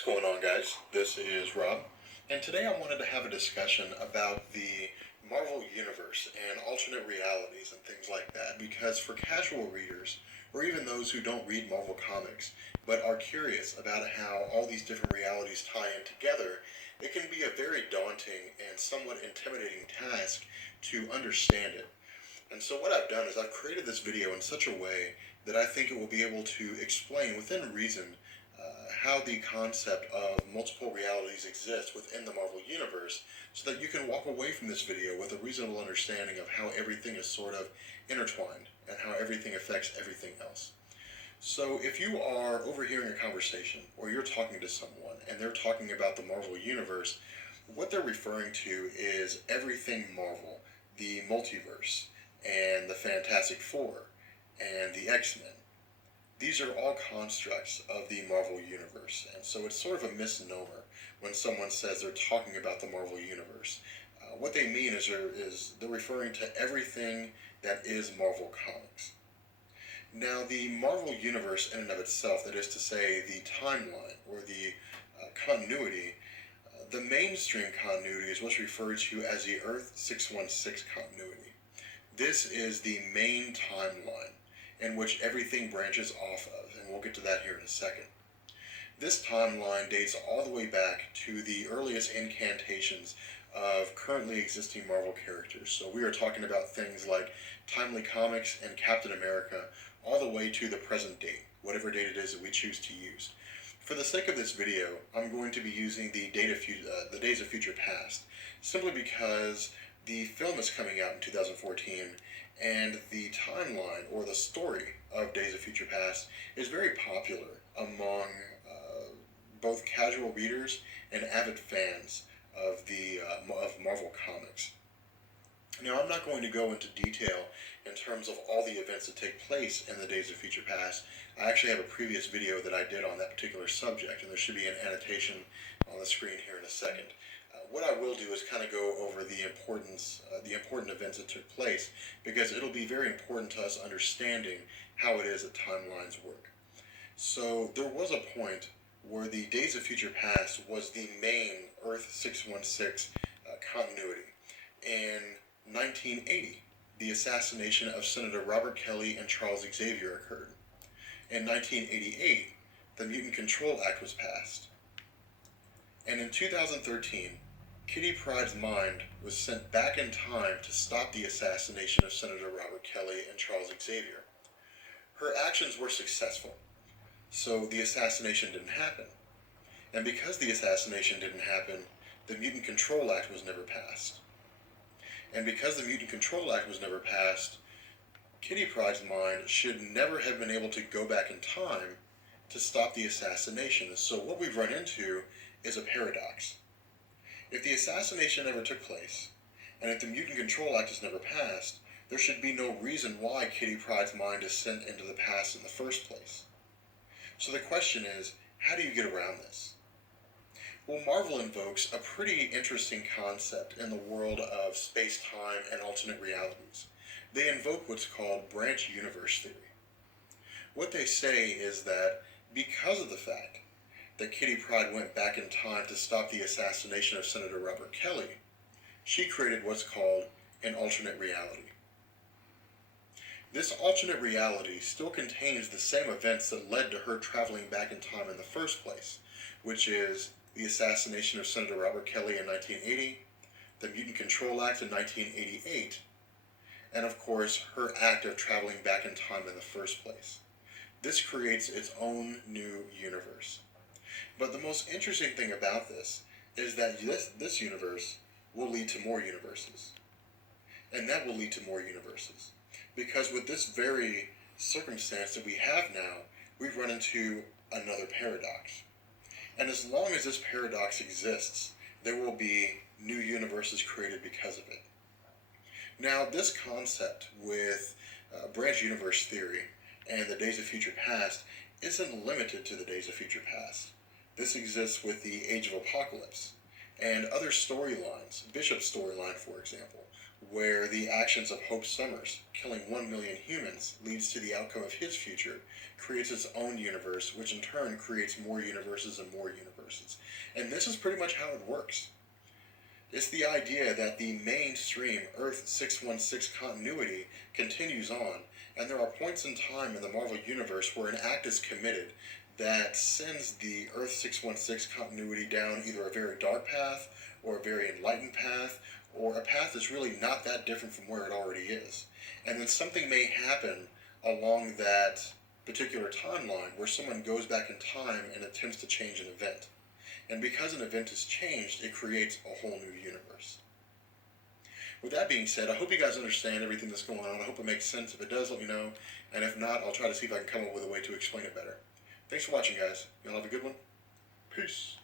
What's going on, guys? This is Rob, and today I wanted to have a discussion about the Marvel Universe and alternate realities and things like that, because for casual readers, or even those who don't read Marvel Comics, but are curious about how all these different realities tie in together, it can be a very daunting and somewhat intimidating task to understand it. And so what I've done is I've created this video in such a way that I think it will be able to explain within reason how the concept of multiple realities exists within the Marvel Universe, so that you can walk away from this video with a reasonable understanding of how everything is sort of intertwined and how everything affects everything else. So if you are overhearing a conversation or you're talking to someone and they're talking about the Marvel Universe, what they're referring to is everything Marvel, the multiverse, and the Fantastic Four, and the X-Men. These are all constructs of the Marvel Universe, and so it's sort of a misnomer when someone says they're talking about the Marvel Universe. What they mean is they're referring to everything that is Marvel Comics. Now, the Marvel Universe in and of itself, that is to say the timeline or the continuity, the mainstream continuity is what's referred to as the Earth 616 continuity. This is the main timeline in which everything branches off of, and we'll get to that here in a second. This timeline dates all the way back to the earliest incantations of currently existing Marvel characters. So we are talking about things like Timely Comics and Captain America, all the way to the present date, whatever date it is that we choose to use. For the sake of this video, I'm going to be using the Days of Future Past, simply because the film is coming out in 2014, and the timeline or the story of Days of Future Past is very popular among both casual readers and avid fans of of Marvel Comics. Now, I'm not going to go into detail in terms of all the events that take place in the Days of Future Past. I actually have a previous video that I did on that particular subject, and there should be an annotation on the screen here in a second. What I will do is kind of go over the important events that took place, because it'll be very important to us understanding how it is that timelines work. So there was a point where the Days of Future Past was the main Earth 616 continuity. In 1980, the assassination of Senator Robert Kelly and Charles Xavier occurred. In 1988, the Mutant Control Act was passed. And in 2013, Kitty Pryde's mind was sent back in time to stop the assassination of Senator Robert Kelly and Charles Xavier. Her actions were successful, so the assassination didn't happen. And because the assassination didn't happen, the Mutant Control Act was never passed. And because the Mutant Control Act was never passed, Kitty Pryde's mind should never have been able to go back in time to stop the assassination. So what we've run into is a paradox. If the assassination never took place, and if the Mutant Control Act is never passed, there should be no reason why Kitty Pryde's mind is sent into the past in the first place. So the question is, how do you get around this? Well, Marvel invokes a pretty interesting concept in the world of space-time and alternate realities. They invoke what's called branch universe theory. What they say is that because of the fact that Kitty Pryde went back in time to stop the assassination of Senator Robert Kelly, she created what's called an alternate reality. This alternate reality still contains the same events that led to her traveling back in time in the first place, which is the assassination of Senator Robert Kelly in 1980, the Mutant Control Act in 1988, and of course her act of traveling back in time in the first place. This creates its own new universe. But the most interesting thing about this is that this universe will lead to more universes. And that will lead to more universes. Because with this very circumstance that we have now, we've run into another paradox. And as long as this paradox exists, there will be new universes created because of it. Now, this concept with branch universe theory and the Days of Future Past isn't limited to the Days of Future Past. This exists with the Age of Apocalypse and other storylines. Bishop's storyline, for example, where the actions of Hope Summers, killing 1 million humans, leads to the outcome of his future, creates its own universe, which in turn creates more universes and more universes. And this is pretty much how it works. It's the idea that the mainstream Earth 616 continuity continues on, and there are points in time in the Marvel Universe where an act is committed that sends the Earth 616 continuity down either a very dark path, or a very enlightened path, or a path that's really not that different from where it already is. And then something may happen along that particular timeline where someone goes back in time and attempts to change an event. And because an event is changed, it creates a whole new universe. With that being said, I hope you guys understand everything that's going on. I hope it makes sense. If it does, let me know. And if not, I'll try to see if I can come up with a way to explain it better. Thanks for watching, guys. Y'all have a good one. Peace.